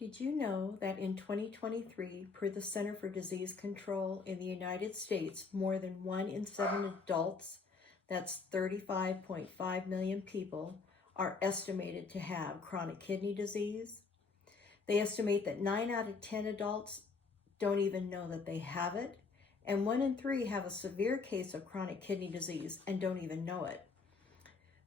Did you know that in 2023, per the Center for Disease Control in the United States, more than 1 in 7 adults, that's 35.5 million people, are estimated to have chronic kidney disease? They estimate that 9 out of 10 adults don't even know that they have it, and 1 in 3 have a severe case of chronic kidney disease and don't even know it.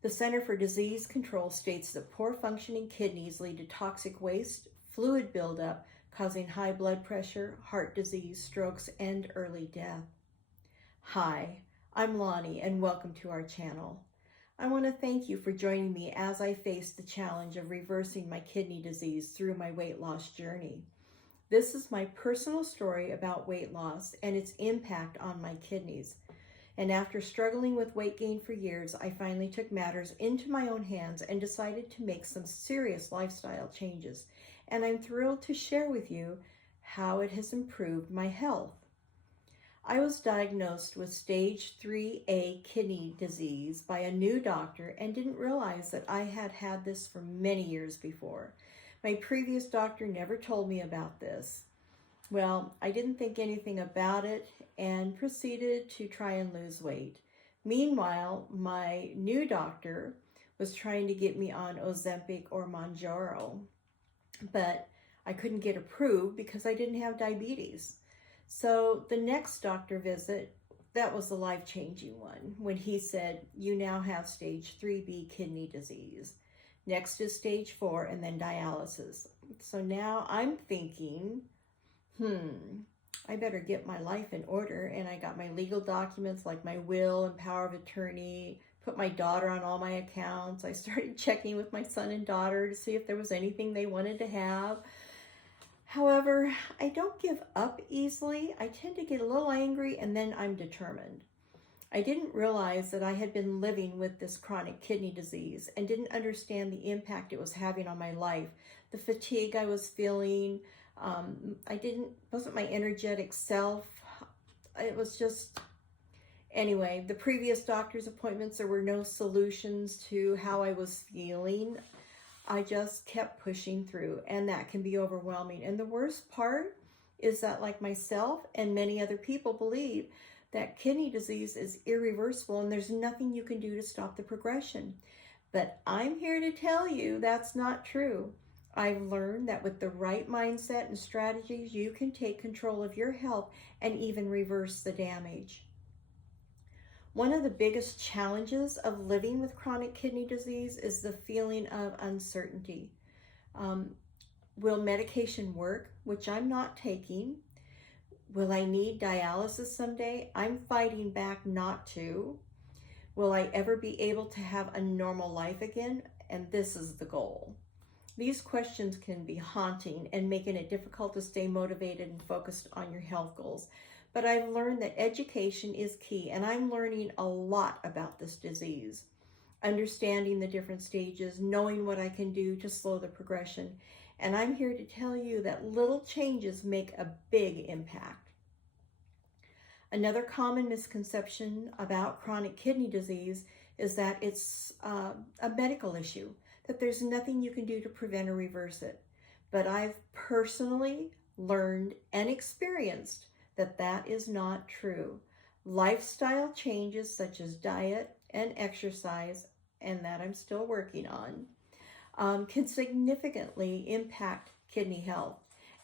The Center for Disease Control states that poor functioning kidneys lead to toxic waste, fluid buildup, causing high blood pressure, heart disease, strokes, and early death. Hi, I'm Lani, and welcome to our channel. I want to thank you for joining me as I face the challenge of reversing my kidney disease through my weight loss journey. This is my personal story about weight loss and its impact on my kidneys. And after struggling with weight gain for years, I finally took matters into my own hands and decided to make some serious lifestyle changes. And I'm thrilled to share with you how it has improved my health. I was diagnosed with stage 3A kidney disease by a new doctor and didn't realize that I had had this for many years before. My previous doctor never told me about this. Well, I didn't think anything about it and proceeded to try and lose weight. Meanwhile, my new doctor was trying to get me on Ozempic or Mounjaro, but I couldn't get approved because I didn't have diabetes. So the next doctor visit, that was the life-changing one, when he said, you now have stage 3B kidney disease. Next is stage 4 and then dialysis. So now I'm thinking, I better get my life in order. And I got my legal documents like my will and power of attorney, put my daughter on all my accounts. I started checking with my son and daughter to see if there was anything they wanted to have. However, I don't give up easily. I tend to get a little angry and then I'm determined. I didn't realize that I had been living with this chronic kidney disease and didn't understand the impact it was having on my life. The fatigue I was feeling, wasn't my energetic self. It was just, anyway, the previous doctor's appointments, there were no solutions to how I was feeling. I just kept pushing through, and that can be overwhelming. And the worst part is that, like myself and many other people, believe that kidney disease is irreversible and there's nothing you can do to stop the progression. But I'm here to tell you that's not true. I've learned that with the right mindset and strategies, you can take control of your health and even reverse the damage. One of the biggest challenges of living with chronic kidney disease is the feeling of uncertainty. Will medication work, which I'm not taking? Will I need dialysis someday? I'm fighting back not to. Will I ever be able to have a normal life again? And this is the goal. These questions can be haunting and making it difficult to stay motivated and focused on your health goals. But I've learned that education is key, and I'm learning a lot about this disease. Understanding the different stages, knowing what I can do to slow the progression. And I'm here to tell you that little changes make a big impact. Another common misconception about chronic kidney disease is that it's a medical issue, that there's nothing you can do to prevent or reverse it. But I've personally learned and experienced that that is not true. Lifestyle changes such as diet and exercise, and that I'm still working on, can significantly impact kidney health.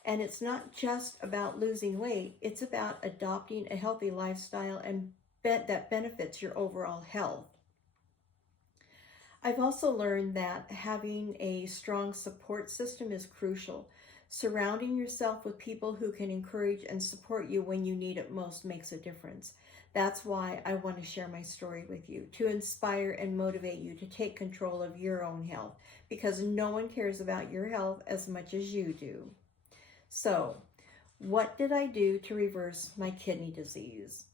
And it's not just about losing weight, it's about adopting a healthy lifestyle and that benefits your overall health. I've also learned that having a strong support system is crucial. Surrounding yourself with people who can encourage and support you when you need it most makes a difference. That's why I want to share my story with you, to inspire and motivate you to take control of your own health, because no one cares about your health as much as you do. So, what did I do to reverse my kidney disease?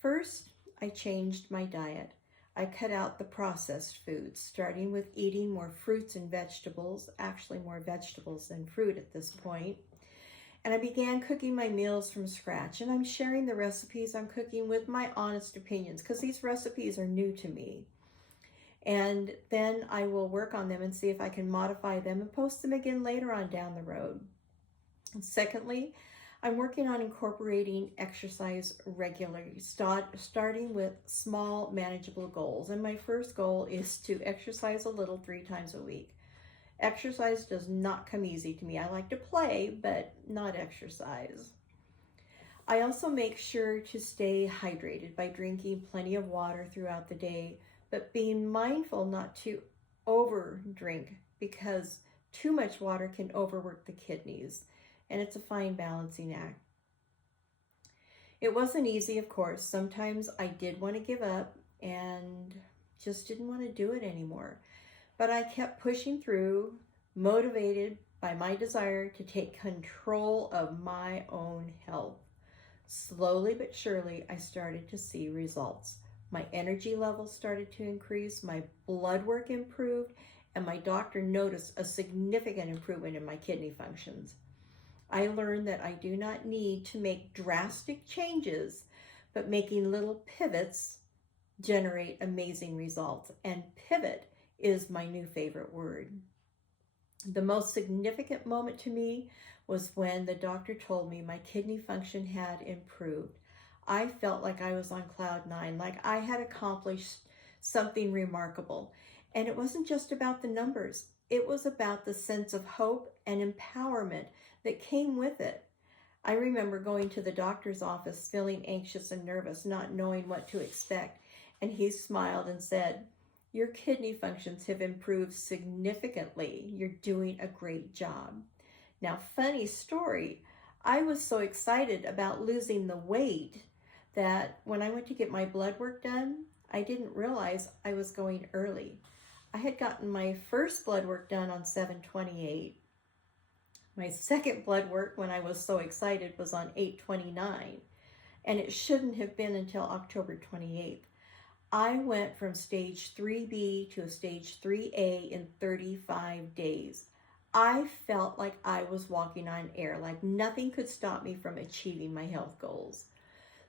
First, I changed my diet. I cut out the processed foods, starting with eating more fruits and vegetables, actually more vegetables than fruit at this point. And I began cooking my meals from scratch, and I'm sharing the recipes I'm cooking with my honest opinions because these recipes are new to me. And then I will work on them and see if I can modify them and post them again later on down the road. And secondly, I'm working on incorporating exercise regularly, starting with small, manageable goals. And my first goal is to exercise a little 3 times a week. Exercise does not come easy to me. I like to play, but not exercise. I also make sure to stay hydrated by drinking plenty of water throughout the day, but being mindful not to over drink, because too much water can overwork the kidneys, and it's a fine balancing act. It wasn't easy, of course. Sometimes I did want to give up and just didn't want to do it anymore. But I kept pushing through, motivated by my desire to take control of my own health. Slowly but surely, I started to see results. My energy levels started to increase, my blood work improved, and my doctor noticed a significant improvement in my kidney functions. I learned that I do not need to make drastic changes, but making little pivots generate amazing results. And pivot is my new favorite word. The most significant moment to me was when the doctor told me my kidney function had improved. I felt like I was on cloud 9, like I had accomplished something remarkable. And it wasn't just about the numbers. It was about the sense of hope and empowerment that came with it. I remember going to the doctor's office feeling anxious and nervous, not knowing what to expect. And he smiled and said, "Your kidney functions have improved significantly. You're doing a great job." Now, funny story, I was so excited about losing the weight that when I went to get my blood work done, I didn't realize I was going early. I had gotten my first blood work done on 7/28. My second blood work, when I was so excited, was on 8/29, and it shouldn't have been until October 28th. I went from stage 3B to a stage 3A in 35 days. I felt like I was walking on air, like nothing could stop me from achieving my health goals.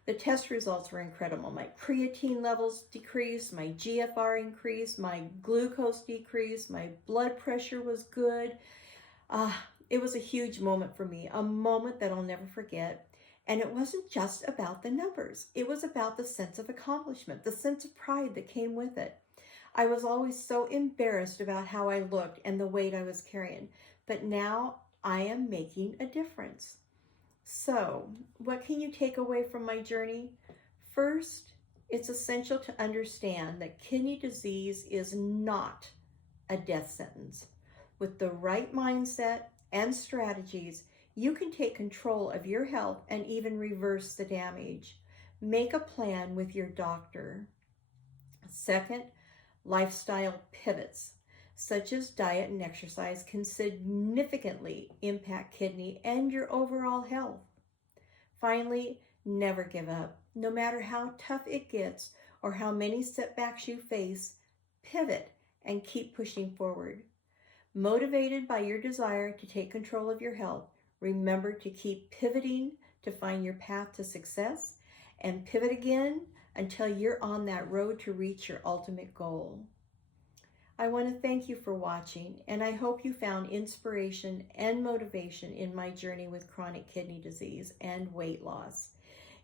The test results were incredible. My creatine levels decreased, my GFR increased, my glucose decreased, my blood pressure was good. It was a huge moment for me, a moment that I'll never forget. And it wasn't just about the numbers. It was about the sense of accomplishment, the sense of pride that came with it. I was always so embarrassed about how I looked and the weight I was carrying, but now I am making a difference. So, what can you take away from my journey? First, it's essential to understand that kidney disease is not a death sentence. With the right mindset and strategies, you can take control of your health and even reverse the damage. Make a plan with your doctor. Second, lifestyle pivots, such as diet and exercise, can significantly impact kidney and your overall health. Finally, never give up. No matter how tough it gets or how many setbacks you face, pivot and keep pushing forward. Motivated by your desire to take control of your health, remember to keep pivoting to find your path to success, and pivot again until you're on that road to reach your ultimate goal. I want to thank you for watching, and I hope you found inspiration and motivation in my journey with chronic kidney disease and weight loss.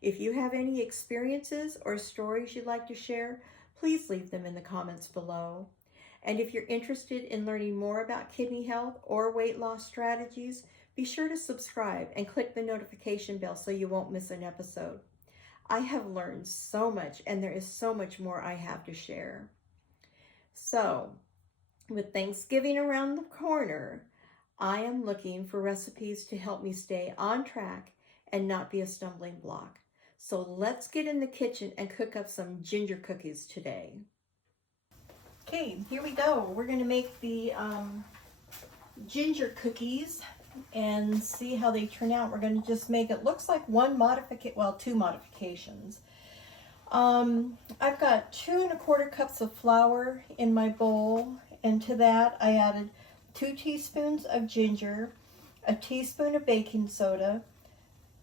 If you have any experiences or stories you'd like to share, please leave them in the comments below. And if you're interested in learning more about kidney health or weight loss strategies, be sure to subscribe and click the notification bell so you won't miss an episode. I have learned so much, and there is so much more I have to share. So, with Thanksgiving around the corner, I am looking for recipes to help me stay on track and not be a stumbling block. So let's get in the kitchen and cook up some ginger cookies today. Okay, here we go. We're going to make the ginger cookies and see how they turn out. We're going to just make it, looks like two modifications. I've got 2 1/4 cups of flour in my bowl, and to that I added 2 teaspoons of ginger, a teaspoon of baking soda,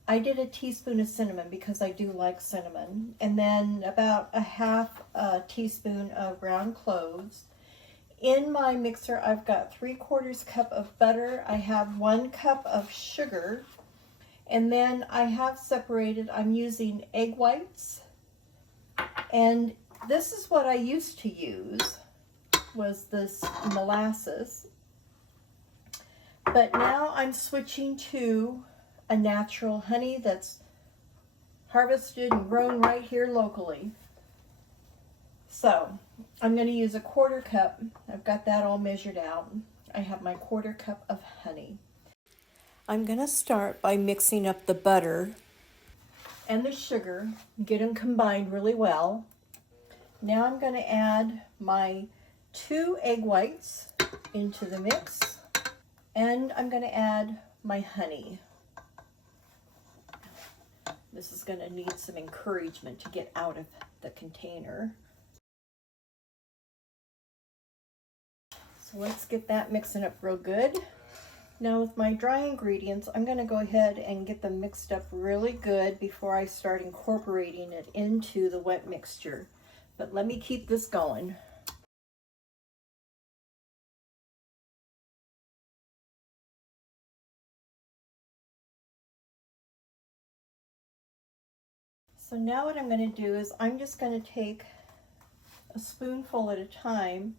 I did a teaspoon of cinnamon because I do like cinnamon. And then about a half a teaspoon of ground cloves. In my mixer, I've got 3/4 cup of butter. I have 1 cup of sugar. And then I have separated, I'm using egg whites. And this is what I used to use, was this molasses. But now I'm switching to a natural honey that's harvested and grown right here locally. So I'm going to use a 1/4 cup. I've got that all measured out. I have my 1/4 cup of honey. I'm going to start by mixing up the butter and the sugar, get them combined really well. Now I'm going to add my 2 egg whites into the mix, and I'm going to add my honey. This is going to need some encouragement to get out of the container. So let's get that mixing up real good. Now with my dry ingredients, I'm going to go ahead and get them mixed up really good before I start incorporating it into the wet mixture. But let me keep this going. So now what I'm going to do is I'm just going to take a spoonful at a time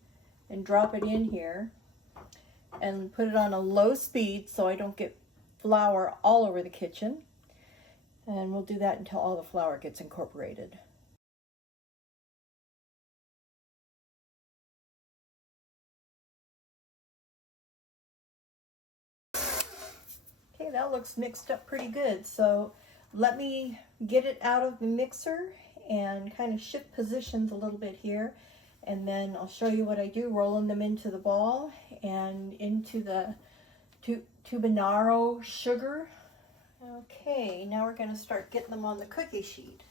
and drop it in here and put it on a low speed so I don't get flour all over the kitchen. And we'll do that until all the flour gets incorporated. Okay, that looks mixed up pretty good. So let me get it out of the mixer and kind of shift positions a little bit here. And then I'll show you what I do, rolling them into the ball and into the turbinado sugar. Okay, now we're going to start getting them on the cookie sheet.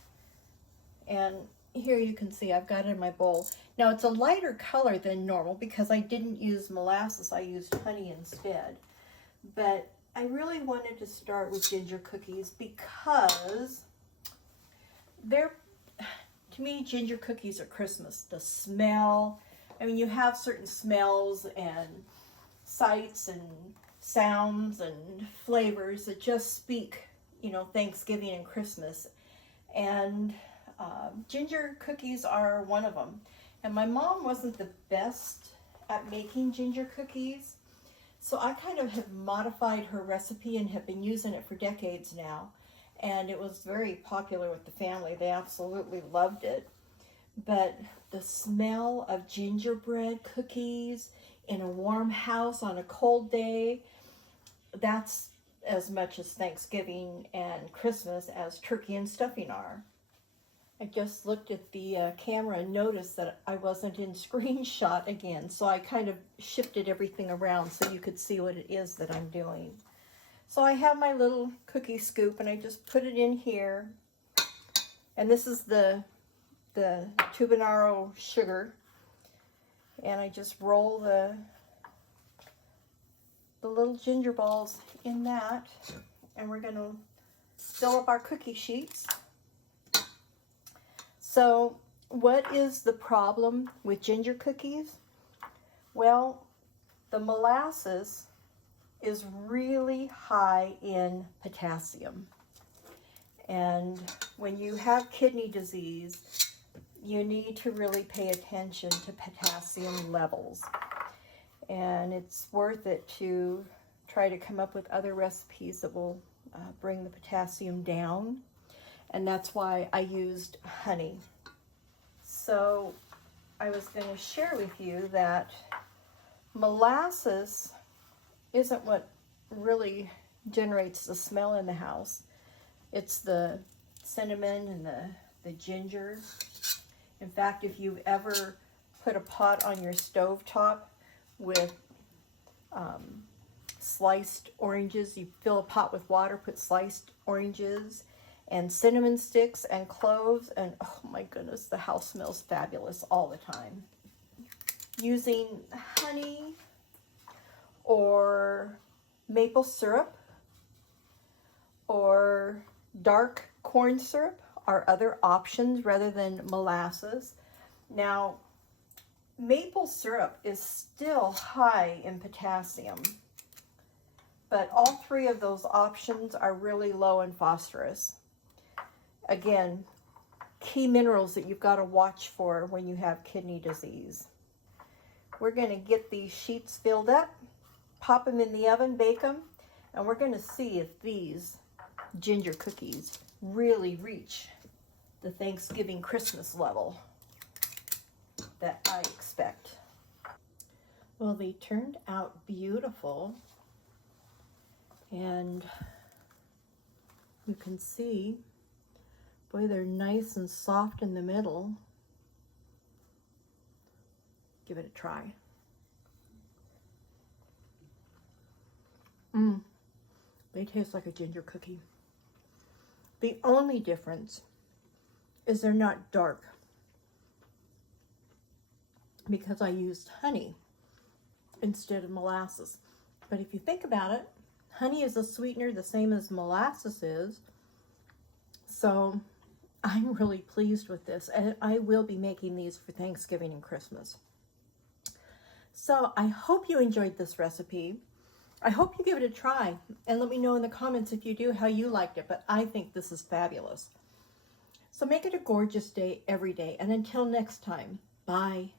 And here you can see I've got it in my bowl. Now it's a lighter color than normal because I didn't use molasses, I used honey instead. But I really wanted to start with ginger cookies because to me, ginger cookies are Christmas. The smell, I mean, you have certain smells and sights and sounds and flavors that just speak, you know, Thanksgiving and Christmas. And ginger cookies are one of them. And my mom wasn't the best at making ginger cookies, so I kind of have modified her recipe and have been using it for decades now. And it was very popular with the family. They absolutely loved it. But the smell of gingerbread cookies in a warm house on a cold day, that's as much as Thanksgiving and Christmas as turkey and stuffing are. I just looked at the camera and noticed that I wasn't in screenshot again, so I kind of shifted everything around so you could see what it is that I'm doing. So I have my little cookie scoop and I just put it in here. And this is the turbinado sugar. And I just roll the little ginger balls in that. And we're going to fill up our cookie sheets. So what is the problem with ginger cookies? Well, the molasses is really high in potassium. And when you have kidney disease, you need to really pay attention to potassium levels. And it's worth it to try to come up with other recipes that will bring the potassium down. And that's why I used honey. So I was going to share with you that molasses isn't what really generates the smell in the house. It's the cinnamon and the ginger. In fact, if you've ever put a pot on your stove top with sliced oranges, you fill a pot with water, put sliced oranges and cinnamon sticks and cloves, and oh my goodness, the house smells fabulous all the time. Using honey or maple syrup or dark corn syrup are other options rather than molasses. Now, maple syrup is still high in potassium, but all three of those options are really low in phosphorus. Again, key minerals that you've got to watch for when you have kidney disease. We're going to get these sheets filled up, pop them in the oven, bake them, and we're going to see if these ginger cookies really reach the Thanksgiving Christmas level that I expect. Well, they turned out beautiful, and you can see, boy, they're nice and soft in the middle. Give it a try. They taste like a ginger cookie. The only difference is they're not dark because I used honey instead of molasses. But if you think about it, honey is a sweetener the same as molasses is. So I'm really pleased with this, and I will be making these for Thanksgiving and Christmas. So I hope you enjoyed this recipe. I hope you give it a try and let me know in the comments if you do how you liked it, but I think this is fabulous. So make it a gorgeous day every day, and until next time, bye.